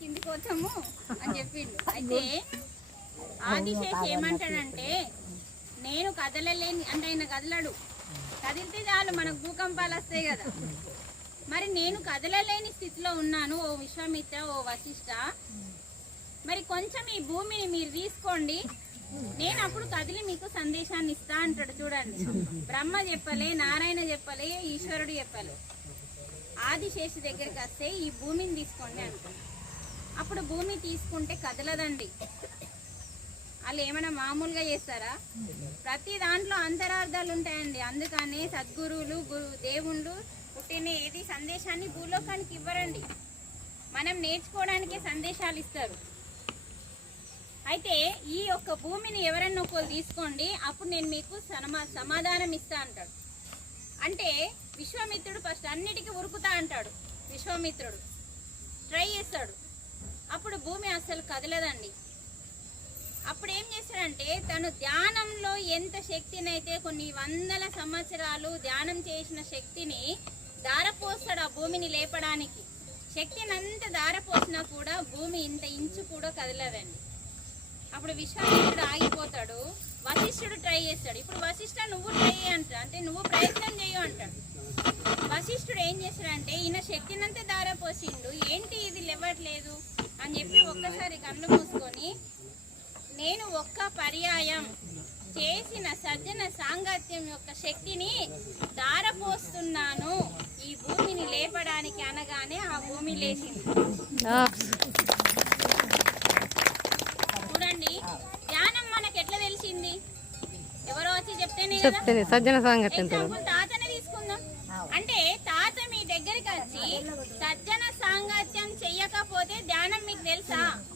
కిందికి వచ్చాము అని చెప్పిండు. అయితే ఆదిశేష్ ఏమంటాడంటే నేను కదలలేని అంటే ఆయన కదలడు. కదిలితే చాలు మనకు భూకంపాలు వస్తాయి కదా. మరి నేను కదలలేని స్థితిలో ఉన్నాను ఓ విశ్వామిత్ర ఓ వశిష్ట. మరి కొంచెం ఈ భూమిని మీరు తీసుకోండి. నేను అప్పుడు కదిలి మీకు సందేశాన్ని ఇస్తా అంటాడు చూడండి. బ్రహ్మ చెప్పలే నారాయణ చెప్పలే ఈశ్వరుడు చెప్పలే. ఆదిశేషి దగ్గరికి వస్తే ఈ భూమిని తీసుకోండి అనుకో అప్పుడు భూమి తీసుకుంటే కదలదండి. వాళ్ళు ఏమైనా మామూలుగా చేస్తారా? ప్రతి దాంట్లో అంతరార్థాలు ఉంటాయండి. అందుకనే సద్గురువులు గురు దేవుళ్ళు పుట్టిన ఏది సందేశాన్ని భూలోకానికి ఇవ్వరండి. మనం నేర్చుకోవడానికే సందేశాలు ఇస్తారు. అయితే ఈ యొక్క భూమిని ఎవరన్నా ఒకరు తీసుకోండి అప్పుడు నేను మీకు సమా సమాధానం ఇస్తా అంటాడు. అంటే విశ్వామిత్రుడు ఫస్ట్ అన్నిటికీ ఉరుకుతా అంటాడు. విశ్వామిత్రుడు ట్రై చేస్తాడు. అప్పుడు భూమి అస్సలు కదలదండి. అప్పుడు ఏం చేస్తాడంటే తను ధ్యానంలో ఎంత శక్తినైతే కొన్ని వందల సంవత్సరాలు ధ్యానం చేసిన శక్తిని దారపోస్తాడు ఆ భూమిని లేపడానికి. శక్తిని అంత దారపోసినా కూడా భూమి ఇంత ఇంచు కూడా కదలదండి. అప్పుడు విశ్వామిత్రుడు ఆగిపోతాడు. వశిష్ఠుడు ట్రై చేస్తాడు. ఇప్పుడు వశిష్ఠ నువ్వు ట్రై అంటాడు అంటే. నువ్వు ప్రయత్నం చేయు అంటాడు. వశిష్ఠుడు ఏం చేశాడంటే ఈయన శక్తినంతా దారపోసిండు ఏంటి ఇది లేవట్లేదు? అని చెప్పి ఒక్కసారి కళ్ళు మూసుకొని నేను ఒక్క పర్యాయం చేసిన సజ్జన సాంగత్యం యొక్క శక్తిని దారపోస్తున్నాను ఈ భూమిని లేపడానికి అనగానే ఆ భూమి లేచింది. చూడండి ధ్యానం మనకి ఎట్లా తెలిసింది? ఎవరో వచ్చి చెప్తేనే కదా. చెప్తేనే సజ్జన సాంగత్యం ఎగ్జాంపుల్ తాతనే తీసుకుందాం అంటే తాత మీ దగ్గరికి వచ్చి సజ్జన సాంగత్యం చెయ్యకపోతే ధ్యానం మీకు తెలుసా ఆ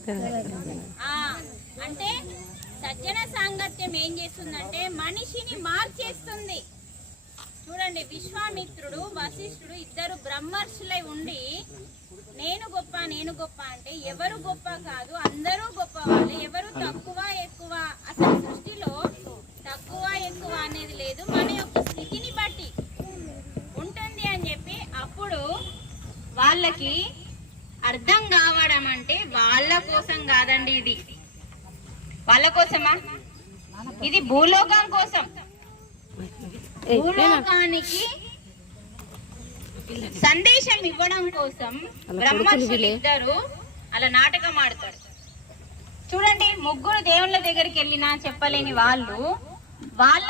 అంటే సజ్జన సాంగత్యం ఏం చేస్తుందంటే మనిషిని మార్చేస్తుంది. చూడండి విశ్వామిత్రుడు వశిష్ఠుడు ఇద్దరు బ్రహ్మర్షులై ఉండి నేను గొప్ప నేను గొప్ప అంటే ఎవరు గొప్ప కాదు అందరూ గొప్ప వాళ్ళు. ఎవరు తక్కువ ఎక్కువ? అసలు సృష్టిలో తక్కువ ఎక్కువ అనేది లేదు. మన యొక్క స్థితిని బట్టి ఉంటుంది అని చెప్పి అప్పుడు వాళ్ళకి అర్థం కావడం అంటే వాళ్ళ కోసం కాదండి ఇది. వాళ్ళ కోసమా? ఇది భూలోకం కోసం. భూలోకానికి సందేశం ఇవ్వడం కోసం బ్రహ్మర్షులు ఇద్దరు అలా నాటకం ఆడతారు. చూడండి ముగ్గురు దేవుళ్ళ దగ్గరికి వెళ్ళినా చెప్పలేని వాళ్ళు వాళ్ళ